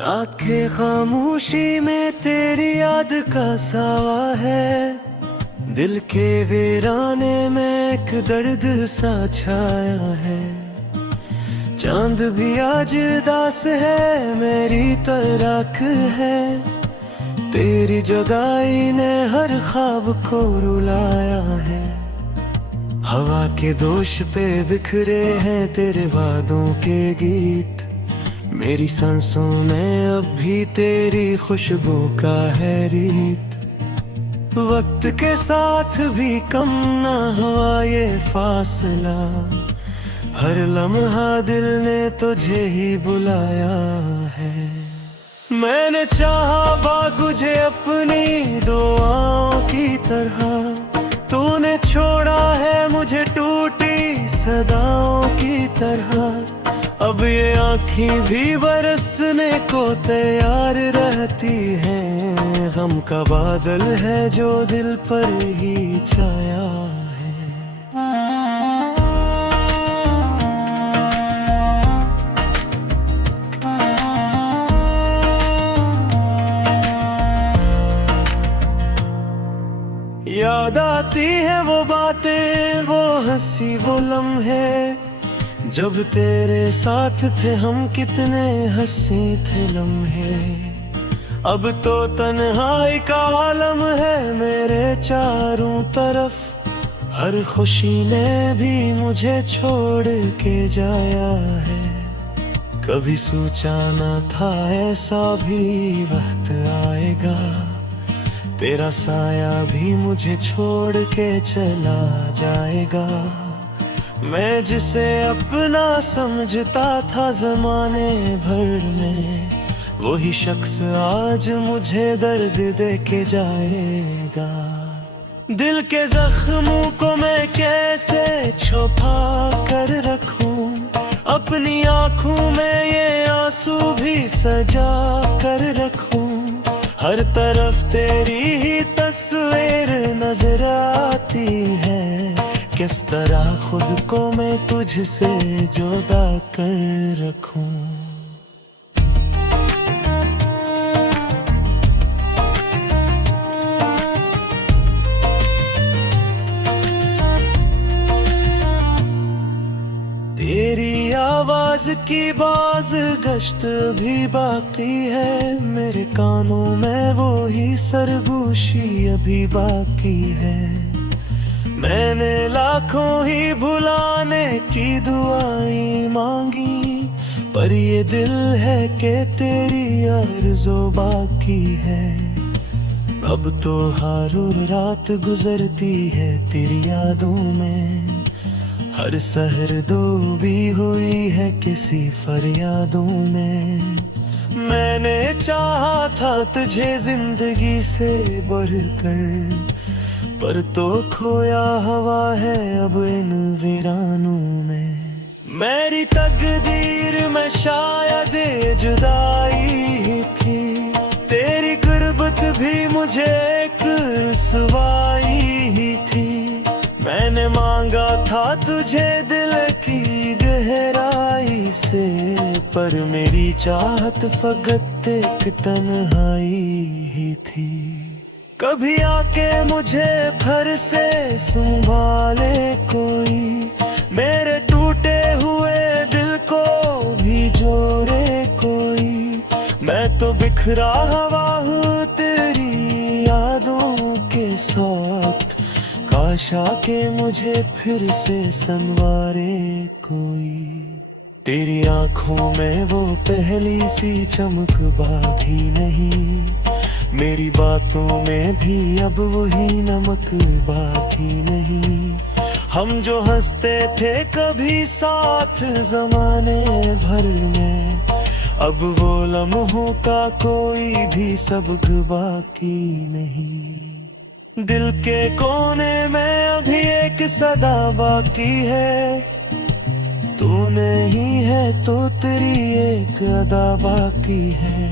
आंखें खामोशी में तेरी याद का सावा है। दिल के वीराने में एक दर्द सा छाया है। चांद भी आज उदास है, मेरी तराक है। तेरी जुदाई ने हर ख्वाब को रुलाया है। हवा के दोष पे बिखरे हैं तेरे वादों के गीत। मेरी सांसों में अब भी तेरी खुशबू का है रीत। वक्त के साथ भी कम ना हुआ ये फासला। हर लम्हा दिल ने तुझे ही बुलाया है। मैंने चाहा बागुझे अपनी दुआओं की तरह। तूने छोड़ा है मुझे टूटी सदाओं की तरह। अब ये आँखें भी बरसने को तैयार रहती हैं। गम का बादल है जो दिल पर ही छाया है। याद आती है वो बातें, वो हंसी, वो लम्हे जब तेरे साथ थे हम। कितने हंसे थे लम्हे। अब तो तन्हाई का आलम है मेरे चारों तरफ। हर खुशी ने भी मुझे छोड़ के जाया है। कभी सोचा न था ऐसा भी वक्त आएगा। तेरा साया भी मुझे छोड़ के चला जाएगा। मैं जिसे अपना समझता था ज़माने भर में, वही शख्स आज मुझे दर्द दे के जाएगा। दिल के जख्मों को मैं कैसे छुपा कर रखूं। अपनी आँखों में ये आंसू भी सजा कर रखूं। हर तरफ तेरी ही तस्वीर नजर आती है। किस तरह खुद को मैं तुझसे जुदा कर रखूं। तेरी आवाज की बाज गश्त भी बाकी है। मेरे कानों में वो ही सरगोशी अभी बाकी है। मैंने लाखों ही भुलाने की दुआएं मांगी, पर ये दिल है कि तेरी आरज़ू बाकी है। अब तो हर रात गुजरती है तेरी यादों में। हर सहर डूबी हुई है किसी फरियादों में। मैंने चाहा था तुझे जिंदगी से बढ़कर, पर तो खोया हवा है अब इन वीरानों में। मेरी तकदीर में शायद जुदाई ही थी। तेरी गुर्बत भी मुझे एक रुसवाई ही थी। मैंने मांगा था तुझे दिल की गहराई से, पर मेरी चाहत फकत एक तन्हाई ही थी। कभी आके मुझे फिर से संभाले कोई, मेरे टूटे हुए दिल को भी जोड़े कोई। मैं तो बिखरा हुआ हूँ तेरी यादों के साथ। काश आके मुझे फिर से संवारे कोई। तेरी आंखों में वो पहली सी चमक बाकी नहीं। मेरी बातों में भी अब वही नमक बाकी नहीं। हम जो हंसते थे कभी साथ ज़माने भर में, अब वो लम्हों का कोई भी सबक बाकी नहीं। दिल के कोने में अभी एक सदा बाकी है। तू नहीं है तो तेरी एक अदा बाकी है।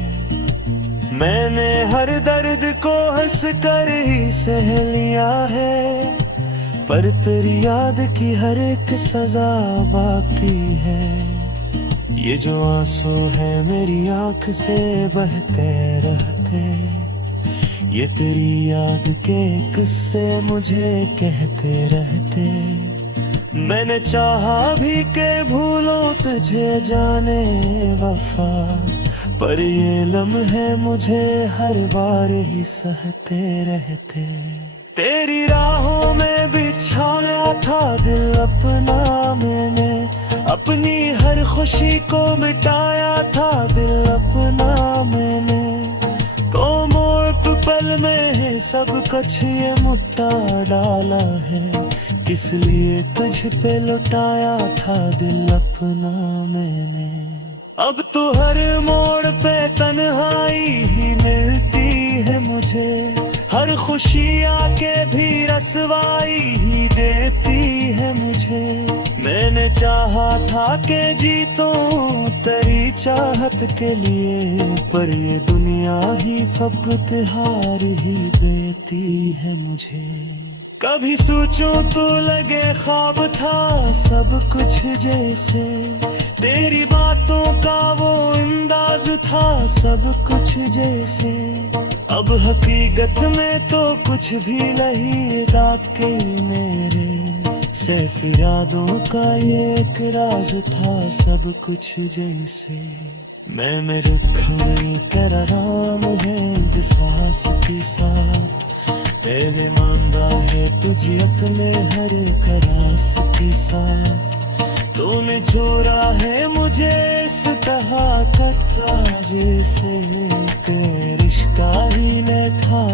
मैंने हर दर्द को हंस कर ही सह लिया है, पर तेरी याद की हर एक सजा बाकी है। ये जो आंसू है मेरी आंख से बहते रहते, ये तेरी याद के किस्से मुझे कहते रहते। मैंने चाहा भी के भूलो तुझे जाने वफा, पर ये लम्हे मुझे हर बार ही सहते रहते। तेरी राहों में बिछाया था दिल अपना मैंने, अपनी हर खुशी को मिटाया था दिल अपना मैंने। तो मोड़ पे पल में है सब कुछ ये मुट्ठा डाला है, किस लिए तुझ पे लुटाया था दिल अपना मैंने। अब तो हर मोड़ पे तन्हाई ही मिलती है मुझे, हर खुशी आके भी रसवाई ही देती है मुझे। मैंने चाहा था कि जीतूं तेरी चाहत के लिए, पर ये दुनिया ही फकत हार ही देती है मुझे। कभी सोचूं तो लगे ख्वाब था सब कुछ जैसे, तेरी बातों का वो अंदाज था सब कुछ जैसे। अब हकीकत में तो कुछ भी नहीं रात के मेरे, सिर्फ यादों का ये एक राज था सब कुछ जैसे। मैं मेरे खुद तेरा राम है सांस की साथ, तेरे मांदा है तुझे अपने हर करास के साथ। तूने छोड़ा है मुझे इस तरह कटा जैसे कि रिश्ता ही न था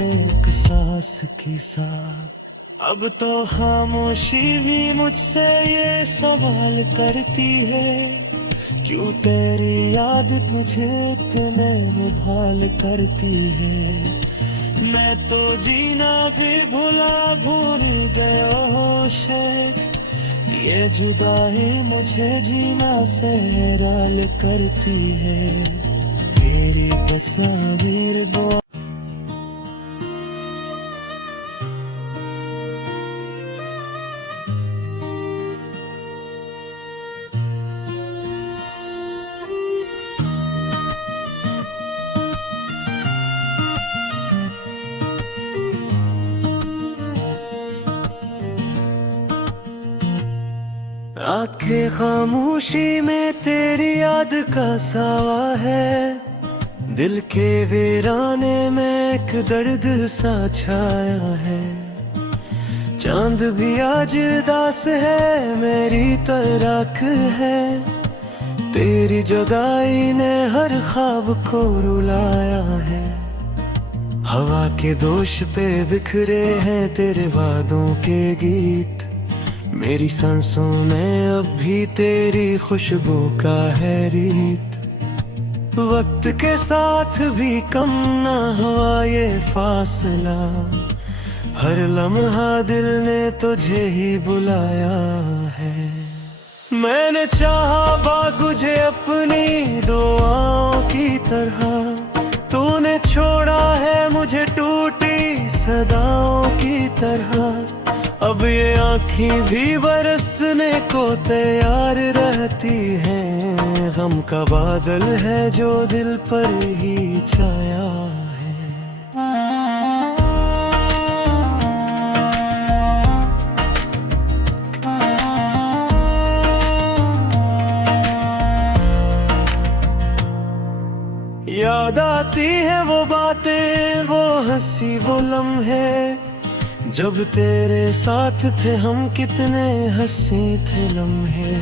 एक सांस के साथ। अब तो खामोशी भी मुझसे ये सवाल करती है, क्यों तेरी याद मुझे इतने बेहाल करती है। मैं तो जीना भी भूल गया होश है, ये जुदाई मुझे जीना से हैरान करती है। तेरी तस्वीर रात के खामोशी में तेरी याद का सावा है, दिल के वीराने में एक दर्द सा छाया है। चांद भी आज उदास है मेरी तराक है, तेरी जुदाई ने हर ख्वाब को रुलाया है। हवा के दोष पे बिखरे हैं तेरे वादों के गीत, मेरी सांसों में अब भी तेरी खुशबू का है रीत। वक्त के साथ भी कम ना हुआ ये फासला, हर लम्हा दिल ने तुझे ही बुलाया है। मैंने चाहा बागुझे अपनी दुआओं की तरह, तूने छोड़ा है मुझे टूटी सदाओं की तरह। अब ये आँखें भी बरसने को तैयार रहती हैं, गम का बादल है जो दिल पर ही छाया है। याद आती है वो बातें, वो हंसी वो लम्हे, जब तेरे साथ थे हम कितने हंसे थे लम्हे।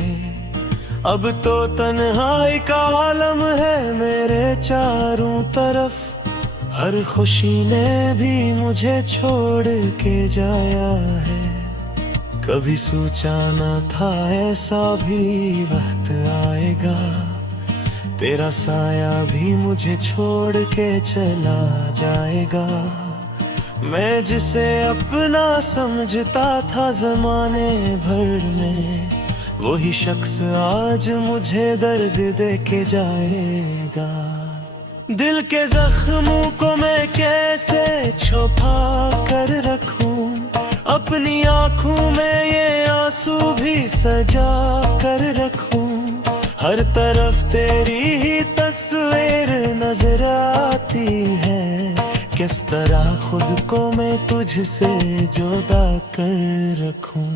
अब तो तन्हाई का आलम है मेरे चारों तरफ, हर खुशी ने भी मुझे छोड़ के जाया है। कभी सोचा न था ऐसा भी वक्त आएगा, तेरा साया भी मुझे छोड़ के चला जाएगा। मैं जिसे अपना समझता था जमाने भर में, वही शख्स आज मुझे दर्द दे के जाएगा। दिल के जख्मों को मैं कैसे छुपा कर रखूं, अपनी आंखों में ये आंसू भी सजा कर रखूं। हर तरफ तेरी ही तस्वीर नजर आती है। किस तरह खुद को मैं तुझसे जुदा कर रखूं।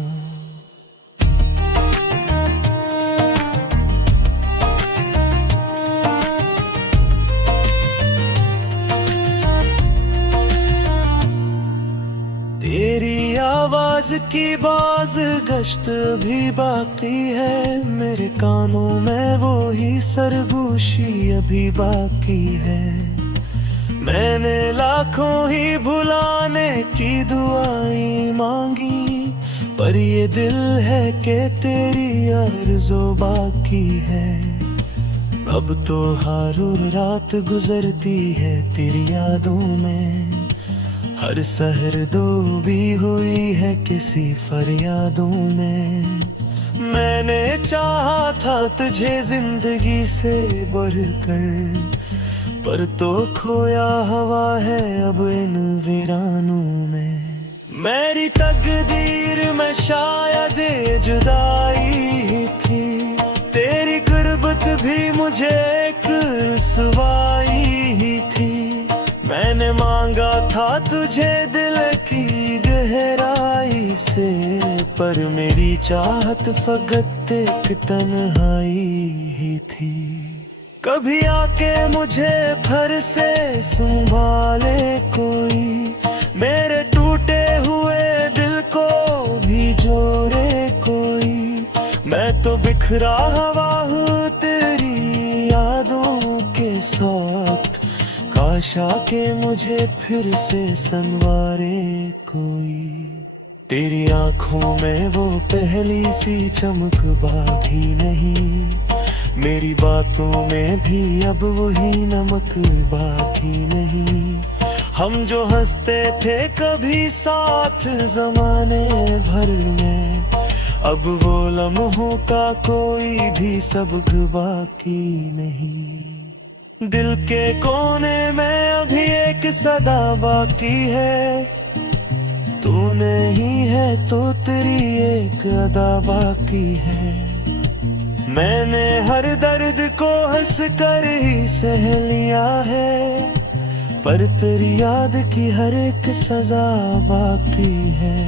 तेरी आवाज की बाज गश्त भी बाकी है। मेरे कानों में वो ही सरगोशी अभी बाकी है। मैंने लाखों ही भुलाने की दुआएं मांगी, पर ये दिल है कि तेरी आरज़ू बाकी है। अब तो हर रात गुजरती है तेरी यादों में। हर सहर डूबी हुई है किसी फरियादों में। मैंने चाहा था तुझे जिंदगी से बढ़कर, पर तो खोया हवा है अब इन वीरानों में। मेरी तकदीर में शायद ये जुदाई ही थी। तेरी गुर्बत भी मुझे एक रुसवाई ही थी। मैंने मांगा था तुझे दिल की गहराई से, पर मेरी चाहत फकत एक तन्हाई ही थी। कभी आके मुझे फिर से संभाले कोई, मेरे टूटे हुए दिल को भी जोड़े कोई। मैं तो बिखरा हुआ हूँ तेरी यादों के साथ, काश आके मुझे फिर से संवारे कोई। तेरी आंखों में वो पहली सी चमक बाकी नहीं। मेरी बातों में भी अब वही नमक बाकी नहीं। हम जो हंसते थे कभी साथ जमाने भर में, अब वो लम्हों का कोई भी सबक बाकी नहीं। दिल के कोने में अभी एक सदा बाकी है। तू नहीं है तो तेरी एक अदा बाकी है। मैंने हर दर्द को हंस कर ही सह लिया है, पर तेरी याद की हर एक सजा बाकी है।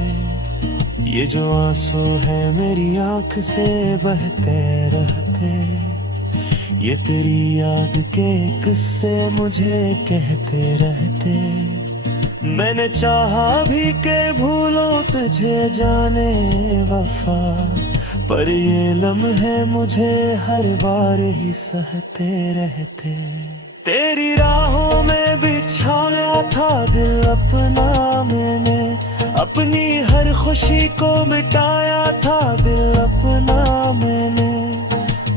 ये जो आंसू है मेरी आंख से बहते रहते, ये तेरी याद के किस्से मुझे कहते रहते। मैंने चाहा भी के भूलो तुझे जाने वफा, पर ये लम्हे मुझे हर बार ही सहते रहते। तेरी राहों में बिछाया था दिल अपना मैंने, अपनी हर खुशी को मिटाया था दिल अपना मैंने।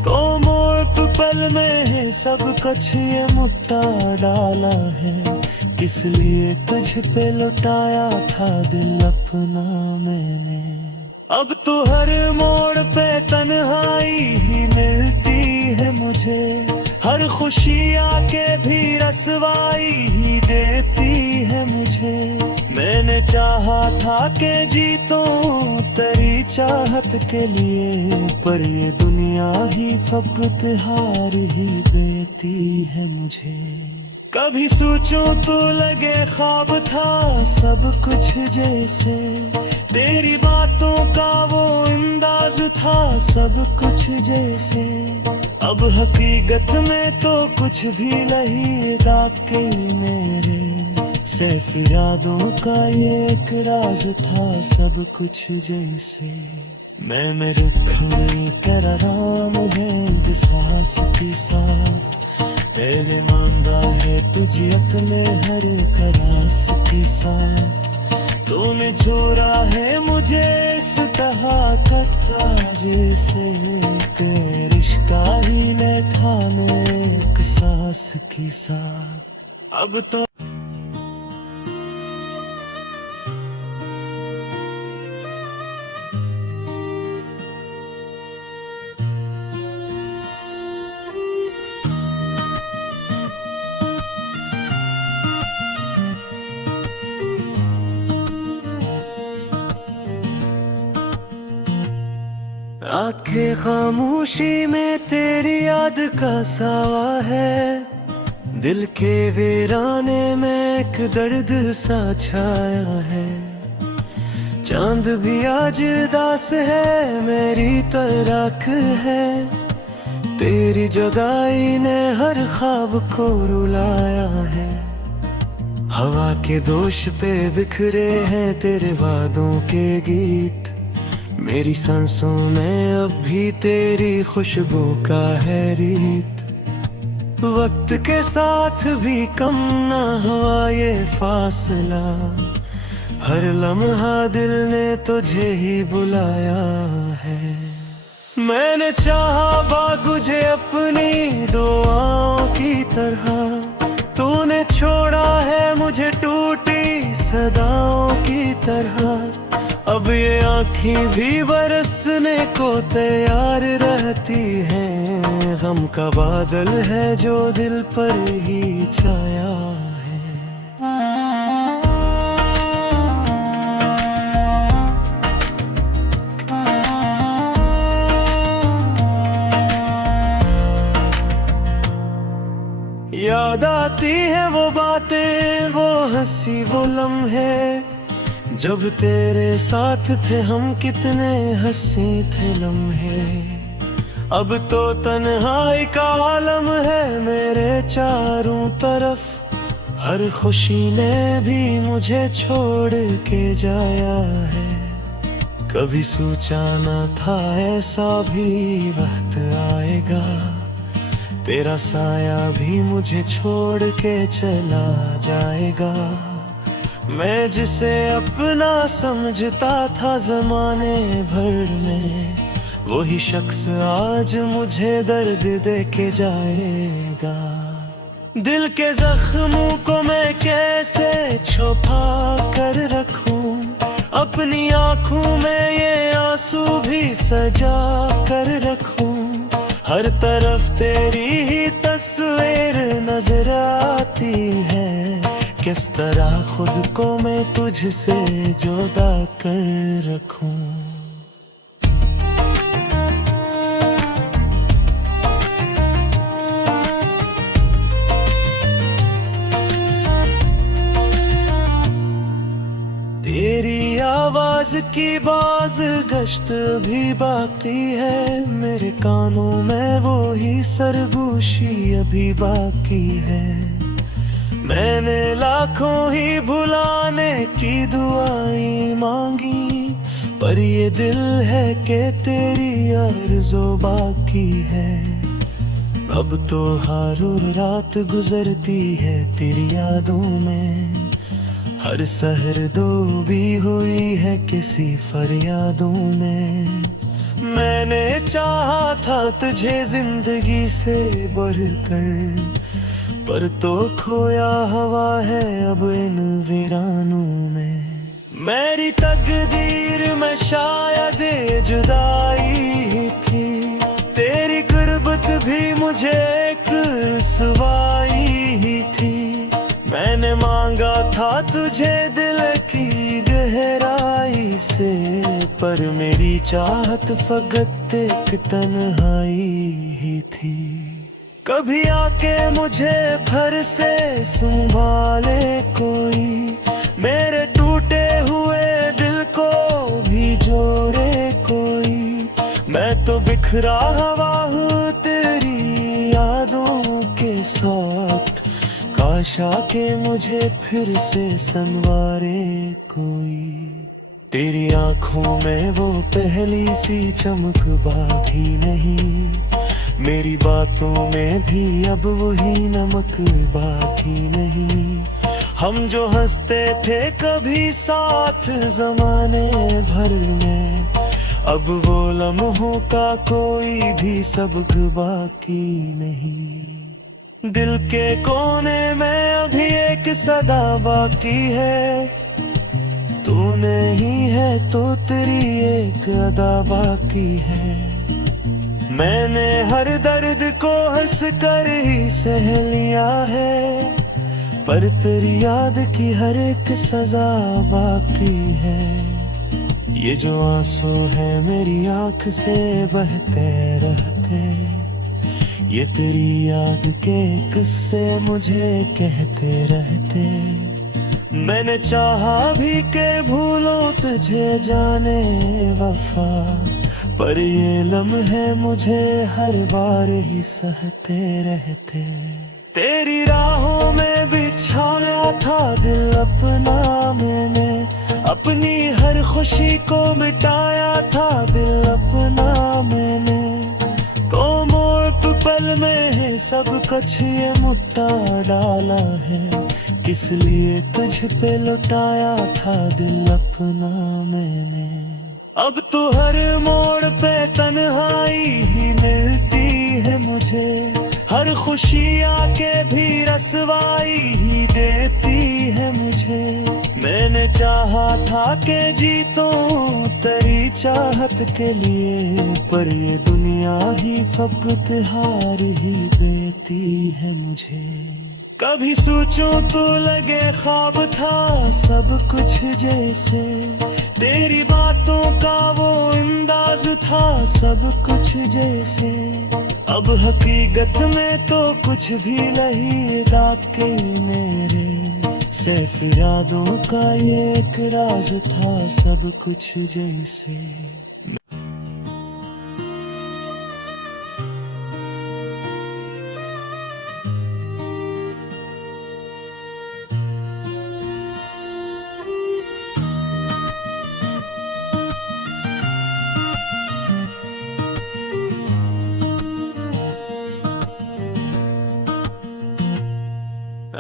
तो मोड़ पे पल में है सब कुछ ये मुट्ठा डाला है, किस लिए तुझ पे लुटाया था दिल अपना मैंने। अब तो हर मोड़ पे तन्हाई ही मिलती है मुझे, हर खुशी आके भी रसवाई ही देती है मुझे। मैंने चाहा था कि जीतूं तेरी चाहत के लिए, पर ये दुनिया ही फकत हार ही देती है मुझे। कभी सोचूं तो लगे ख्वाब था सब कुछ जैसे, तेरी बातों का वो अंदाज था सब कुछ जैसे। अब हकीकत में तो कुछ भी नहीं राके मेरे, सिर्फ यादों का ये एक राज था सब कुछ जैसे। मैं रुखी कर राम है सांस की साथ, पहले मांगा है तुझे अपने हर करास के साथ। तूने छोड़ा है मुझे इस तरह कथा जैसे, के रिश्ता ही न था एक सांस के साथ। अब तो आंखें खामोशी में तेरी याद का सावा है, दिल के वीराने में एक दर्द सा छाया है। चांद भी आज उदास है, मेरी तराक है, तेरी जुदाई ने हर ख्वाब को रुलाया है। हवा के दोष पे बिखरे हैं तेरे वादों के गीत, मेरी सांसों में अब भी तेरी खुशबू का है रीत। वक्त के साथ भी कम ना हुआ ये फासला, हर लम्हा दिल ने तुझे ही बुलाया है। मैंने चाहा बागुझे अपनी दुआओं की तरह, तूने छोड़ा है मुझे टूटी सदाओं की तरह। अब ये आँखें भी बरसने को तैयार रहती हैं, गम का बादल है जो दिल पर ही छाया है। याद आती है वो बातें, वो हंसी वो लम्हे, जब तेरे साथ थे हम कितने हंसे थे लम्हे। अब तो तन्हाई का आलम है मेरे चारों तरफ, हर खुशी ने भी मुझे छोड़ के जाया है। कभी सोचा न था ऐसा भी वक्त आएगा, तेरा साया भी मुझे छोड़ के चला जाएगा। मैं जिसे अपना समझता था जमाने भर में, वही शख्स आज मुझे दर्द दे के जाएगा। दिल के जख्मों को मैं कैसे छुपा कर रखूं, अपनी आंखों में ये आंसू भी सजा कर रखूं। हर तरफ तेरी ही तस्वीर नजर आती है, किस तरह खुद को मैं तुझसे जुदा कर रखूं। तेरी आवाज की बाज गश्त भी बाकी है, मेरे कानों में वो ही सरगोशी अभी बाकी है। मैंने लाखों ही भुलाने की दुआएं मांगी, पर ये दिल है कि तेरी आरज़ू बाकी है। अब तो हर रात गुजरती है तेरी यादों में, हर सहर डूबी हुई है किसी फरियादों में। मैंने चाहा था तुझे जिंदगी से बढ़कर, पर तो खोया हवा है अब इन वीरानों में। मेरी तकदीर में शायद जुदाई ही थी, तेरी गुर्बत भी मुझे एक रुसवाई ही थी। मैंने मांगा था तुझे दिल की गहराई से, पर मेरी चाहत फकत एक तन्हाई ही थी। कभी आके मुझे फिर से संभाले कोई, मेरे टूटे हुए दिल को भी जोड़े कोई। मैं तो बिखरा हुआ हूँ तेरी यादों के साथ, काश आके मुझे फिर से संवारे कोई। तेरी आंखों में वो पहली सी चमक बाकी नहीं, मेरी बातों में भी अब वही नमक बाकी नहीं। हम जो हंसते थे कभी साथ जमाने भर में, अब वो लम्हों का कोई भी सबक बाकी नहीं। दिल के कोने में अभी एक सदा बाकी है, तू नहीं है तो तेरी एक अदा बाकी है। मैंने हर दर्द को हंस कर ही सह लिया है, पर तेरी याद की हर एक सजा बाकी है। ये जो आंसू है मेरी आंख से बहते रहते, ये तेरी याद के किस्से मुझे कहते रहते। मैंने चाहा भी के भूलो तुझे जाने वफा, पर ये लम्हे मुझे हर बार ही सहते रहते। तेरी राहों में बिछाया था दिल अपना मैंने, अपनी हर खुशी को मिटाया था दिल अपना मैंने। तो मोड़ पल में है सब कुछ ये मुट्ठा डाला है, किस लिए तुझ पे लुटाया था दिल अपना मैंने। अब तो हर मोड़ पे तन्हाई ही मिलती है मुझे, हर खुशी आके भी रसवाई ही देती है मुझे। मैंने चाहा था कि जीतूं तेरी चाहत के लिए, पर ये दुनिया ही फकत हार ही देती है मुझे। कभी सोचूं तो लगे ख्वाब था सब कुछ जैसे, तेरी बातों का वो अंदाज था सब कुछ जैसे। अब हकीकत में तो कुछ भी नहीं रात के मेरे, सिर्फ यादों का ये एक राज था सब कुछ जैसे।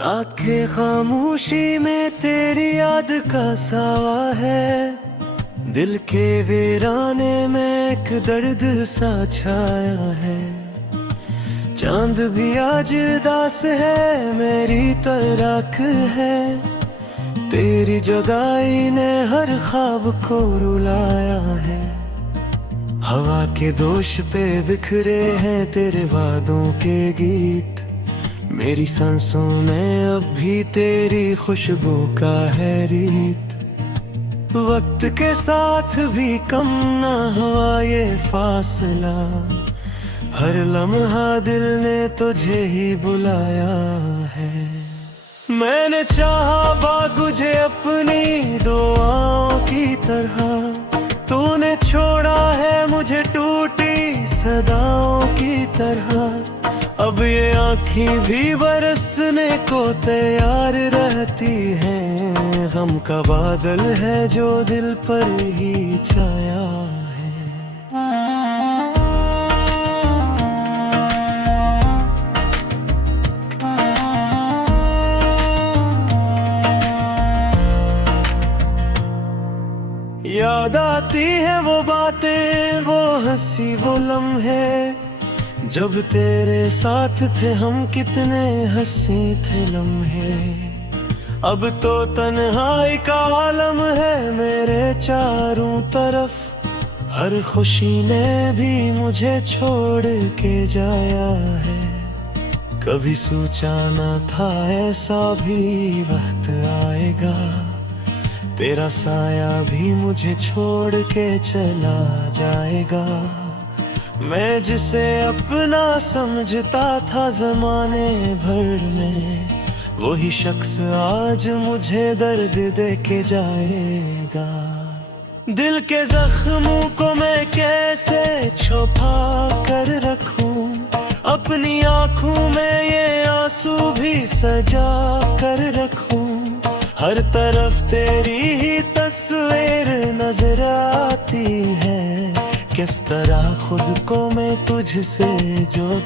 आंखें खामोशी में तेरी याद का सावा है, दिल के वीराने में एक दर्द सा छाया है। चांद भी आज उदास है मेरी तराक है, तेरी जुदाई ने हर ख्वाब को रुलाया है। हवा के दोष पे बिखरे हैं तेरे वादों के गीत, मेरी सांसों में अब भी तेरी खुशबू का है रीत। वक्त के साथ भी कम ना हुआ ये फासला, हर लम्हा दिल ने तुझे ही बुलाया है। मैंने चाहा बागुझे अपनी दुआओं की तरह, तूने छोड़ा है मुझे टूटी सदाओं की तरह। अब ये आँखें भी बरसने को तैयार रहती हैं, गम का बादल है जो दिल पर ही छाया है। याद आती है वो बातें, वो हंसी वो लम्हे, जब तेरे साथ थे हम कितने हंसे थे लम्हे। अब तो तन्हाई का आलम है मेरे चारों तरफ, हर खुशी ने भी मुझे छोड़ के जाया है। कभी सोचा न था ऐसा भी वक्त आएगा, तेरा साया भी मुझे छोड़ के चला जाएगा। मैं जिसे अपना समझता था ज़माने भर में, वही शख्स आज मुझे दर्द दे के जाएगा। दिल के जख्मों को मैं कैसे छुपा कर रखूं, अपनी आँखों में ये आंसू भी सजा कर रखूं। हर तरफ तेरी ही तस्वीर नजर आती है, किस तरह खुद को मैं तुझसे जुदा